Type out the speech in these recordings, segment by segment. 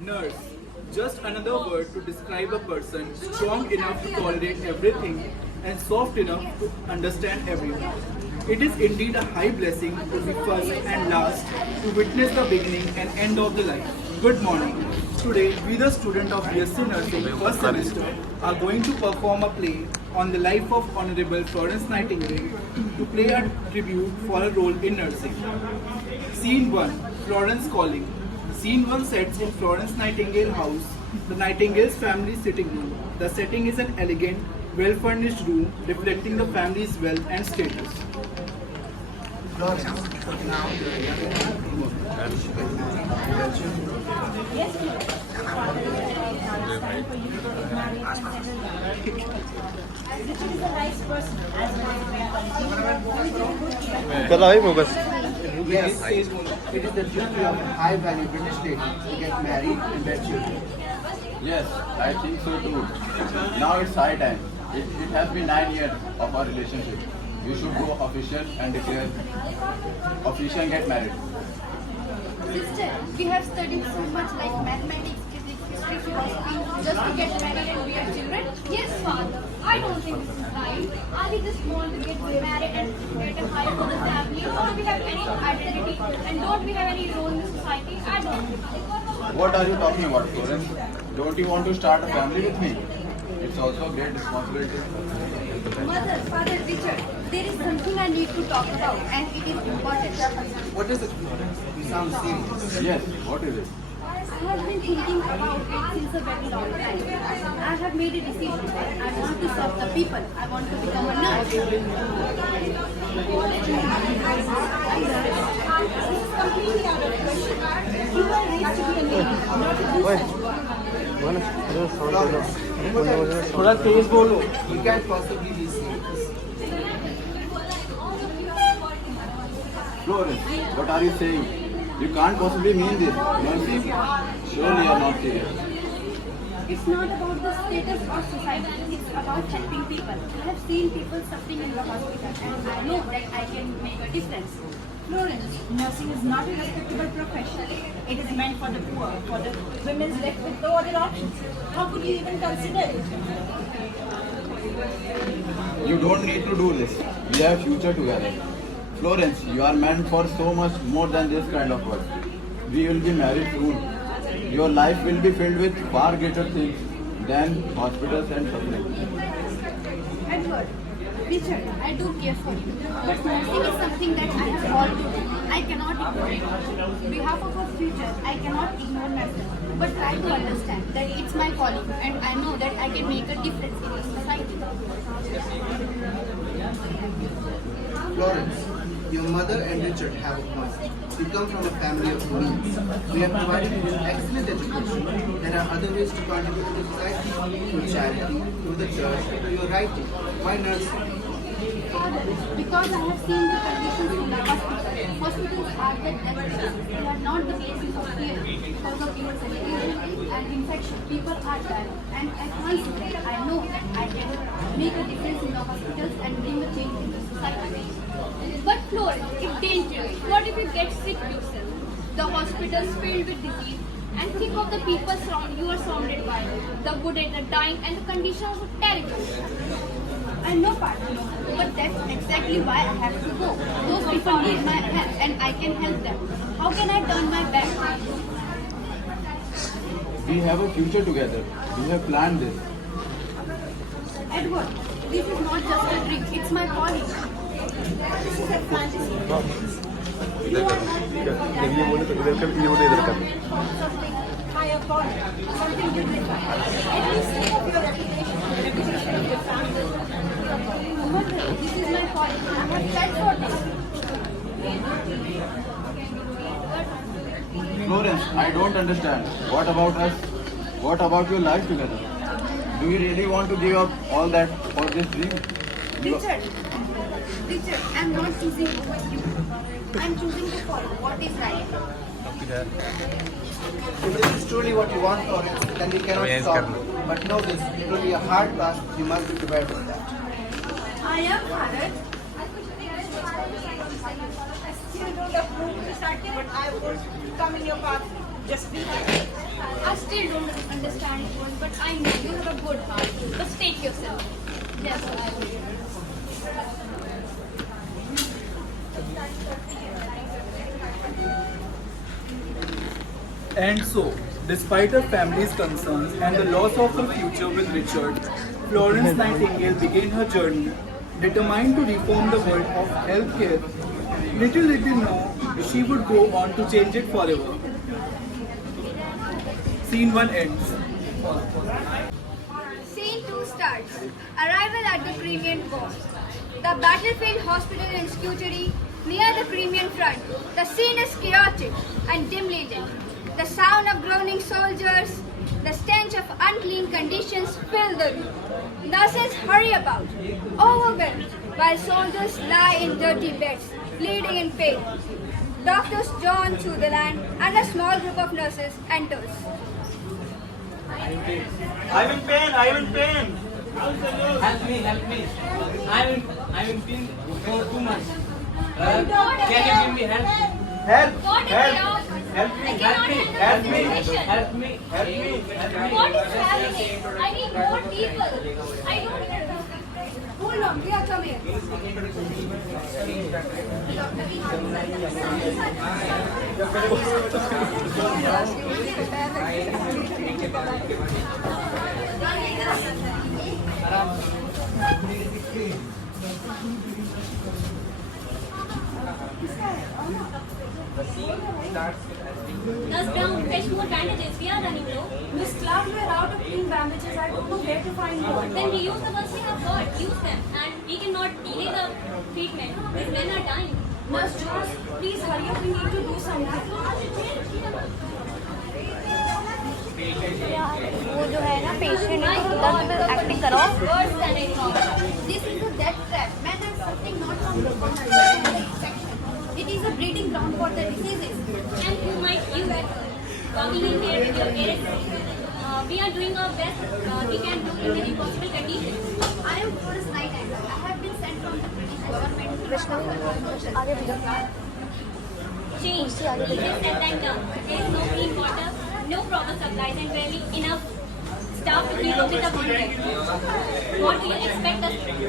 Nurse. Just another word to describe a person strong enough to tolerate everything and soft enough to understand everyone. It is indeed a high blessing to be first and last, to witness the beginning and end of the life. Good morning. Today, we the student of BSc Nursing first semester are going to perform a play on the life of Honorable Florence Nightingale to play a tribute for her role in nursing. Scene 1. Florence Calling. Scene 1 sets in Florence Nightingale house, the Nightingale's family sitting room. The setting is an elegant, well-furnished room reflecting the family's wealth and status. Florence, now you're a young woman. Yes, dear. Father, now it's time for you to get married and settle down. As Richard is a nice person, as well as Yes, it is the duty of a high-value British lady to get married and bear children. Yes, I think so too. Now it's high time. It has been 9 years of our relationship. You should go official and declare official and get married. Sister, we have studied so much like mathematics, physics, history, philosophy just to get married and bear children. Yes, father. I don't think this is right. Are we just want to get married and get a high for the family? Don't we have any identity? And don't we have any role in the society? I don't think so. What are you talking about, Florence? Don't you want to start a family with me? It's also a great responsibility. Mother, Father, Richard, there is something I need to talk about and it is important. What is it, Florence? You sound serious. Yes, what is it? I have been thinking about it since a very long time. I have made a decision that I want to serve the people. I want to become a nurse. This is completely out of question. You are raised to be a lady, not a woman. थोड़ा तेज बोलो. You can't possibly be serious. Florence, what are you saying? You can't possibly mean this. Mercy, surely you are not serious. It's not about the status or society. It's about helping people. I have seen people suffering in the hospital and I know that I can make a difference. Florence, nursing is not a respectable profession. It is meant for the poor, for the women left with no other options. How could you even consider it? You don't need to do this. We have future together. Florence, you are meant for so much more than this kind of work. We will be married soon. Your life will be filled with far greater things than hospitals and suffering. Edward, Richard, I do care for you. But nursing is something that I have called to do. I cannot ignore it. On behalf of our future, I cannot ignore nursing. But try to understand that it's my calling and I know that I can make a difference in the society. Florence, your mother and Richard have a point. You come from a family of means. We have provided you with excellent education. There are other ways to contribute to society, through charity, through the church, through your writing. Why nursing? Because I have seen the conditions in the hospital. Hospitals are the death. They are not the places of fear. Because of infertility and infection, people are dying. And at once I know that I can make a difference in the hospitals and bring a change in the society. But Florence, it's dangerous. What if you get sick yourself? The hospitals filled with disease. And think of the people you are surrounded by. The good and the dying and the conditions are terrible. I know, partner, but that's exactly why I have to go. Those people need my help and I can help them. How can I turn my back? We have a future together. We have planned this. Edward, this is not just a dream, it's my calling. This is a fantasy. You are not meant for that. Something higher calling, something dignified. At least think of your reputation, the reputation of your family. Mother, this is my calling. I have tried for this. Florence, I don't understand. What about us? What about your life together? Do you really want to give up all that for this dream? Richard, I'm not choosing over you. I'm choosing to follow what is right. If this is truly what you want, Florence, then we cannot stop you. But know this, it will be a hard task. You must be prepared for that. I am Bharat. I still don't approve this acting, but I would come in your path. Just be happy. As still don't understand it was, but I know you have a good heart. But state yourself. Yes. And so, despite her family's concerns and the loss of her future with Richard, Florence Nightingale began her journey, determined to reform the world of healthcare. Little did they know, she would go on to change it forever. Scene 1 ends. Scene 2 starts. Arrival at the Crimean War. The battlefield hospital in Scutari, near the Crimean front. The scene is chaotic and dimly lit. The sound of groaning soldiers, the stench of unclean conditions fill the room. Nurses hurry about, overwhelmed, while soldiers lie in dirty beds, bleeding in pain. Doctors John Sutherland and a small group of nurses enters. I'm in pain. I'm in pain. Help me. I'm in pain for 2 months. Can you give me help? What is chaos? I cannot handle this situation. Help me. What is happening? I need more people. I don't. Hold on, we are coming. Nurse Brown, fetch more bandages. We are running low. Miss Clark, we are out of clean bandages. I don't know where to find more. Then we use the ones we have got. Use them. And we cannot delay the treatment. These men are dying. Nurse Jones, please hurry up. We need to do something. वो जो है ना patient है तो दर्द में acting करो. Worse than I thought. This is a death trap. Men are suffering not from the infection. It is a breeding ground for the diseases. And who might use it? Coming in here with your parents. We are doing our best. We can do in any possible conditions. I am Florence Nightingale. I have been sent from the British government to आगे बढ़ो. Change. Easier said than done. There is no clean water, no proper supplies, and barely enough staff to keep up with the contact. What do you expect us to do?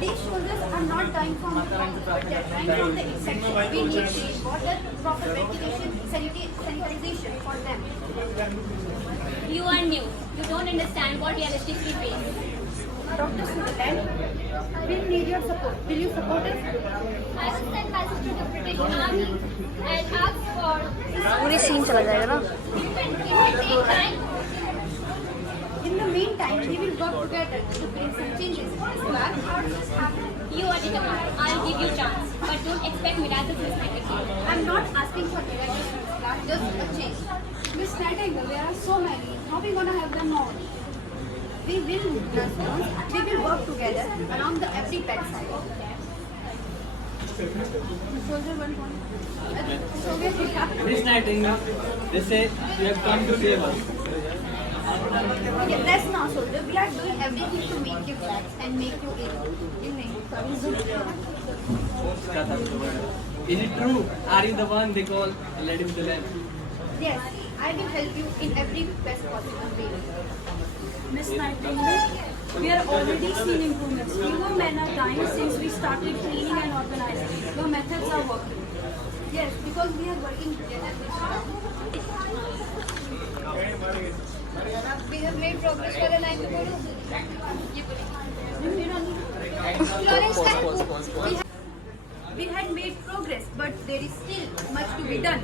These soldiers are not dying from the cold, but they are dying from the infection. We need clean water, proper ventilation, sanitization for them. You are new. You don't understand what realistic we face. Dr. Sutherland, we need your support. Will you support us? I will send message to the British Army and ask for. पूरी scene चला जाएगा ना. It will take time. In the meantime, we will work together to bring some changes. Clark, how does this happen? You are determined. I'll give you chance, but don't expect miracles, Miss Nightingale. I'm not asking for miracles, Miss Clark, just a change. Miss Nightingale, there are so many. How are we going to have them all? We will, Nurse Jones, we will work together along the every bedside. Soldier 1 point. So we have Miss Nightingale, they say you have come to save us. Okay, that's not soldier. We are doing everything to make you relax and make you ill. You make Is it true? Are you the one they call Lady with the Lamp? Yes, I will help you in every best possible way. Miss Nightingale, we are already seeing improvements. Fewer men are dying since we started cleaning and organizing. Your methods are working. Yes, because we are working together. We have made progress for the line to go Florence, we had made progress, but there is still much to be done.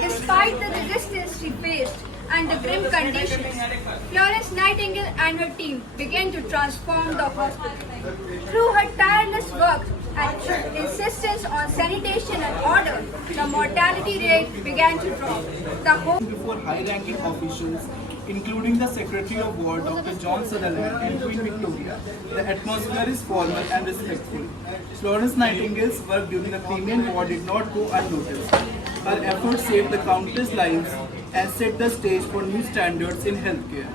Despite the resistance she faced and the grim conditions, Florence Nightingale and her team began to transform the hospital. Through her tireless work and insistence on sanitation and order, the mortality rate began to drop. The whole Before high-ranking officials, including the Secretary of War, Dr. John Sutherland, and Queen Victoria, the atmosphere is formal and respectful. Florence Nightingale's work during the Crimean War did not go unnoticed. Her efforts saved the countless lives and set the stage for new standards in healthcare.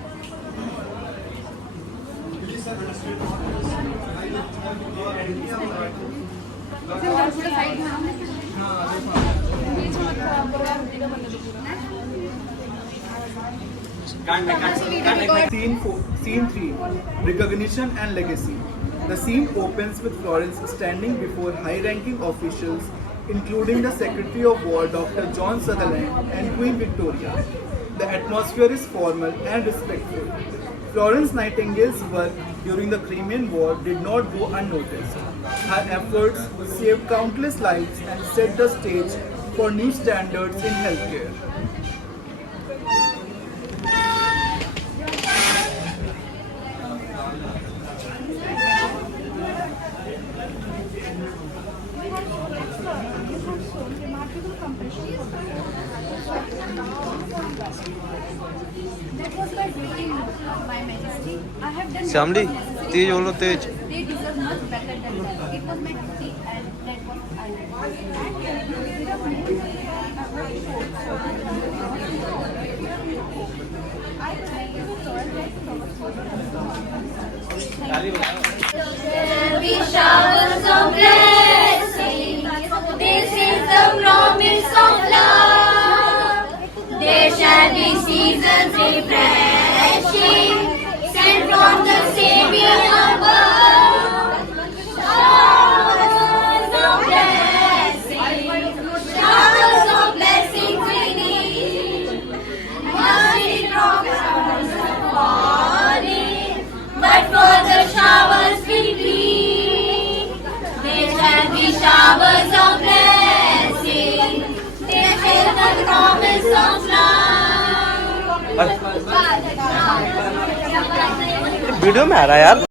side Scene 3. Recognition and legacy. The scene opens with Florence standing before high-ranking officials, including the Secretary of War Dr. John Sutherland and Queen Victoria. The atmosphere is formal and respectful. Florence Nightingale's work during the Crimean War did not go unnoticed. Her efforts saved countless lives and set the stage for new standards in healthcare. That was by waiting, My Majesty. I have done Shyamali, what was necessary. तेज बोलो, तेज। They deserve much better than that. It was my duty and that was I did. Be showers of blessing. This is the promise of love. There shall be seasons refreshing, sent from the Savior above. Showers of blessing, showers of blessings we need. Mercy drops are falling, but for the showers we plead. There shall be showers of blessing. There shall be the promise of love. Video में आ रहा है यार।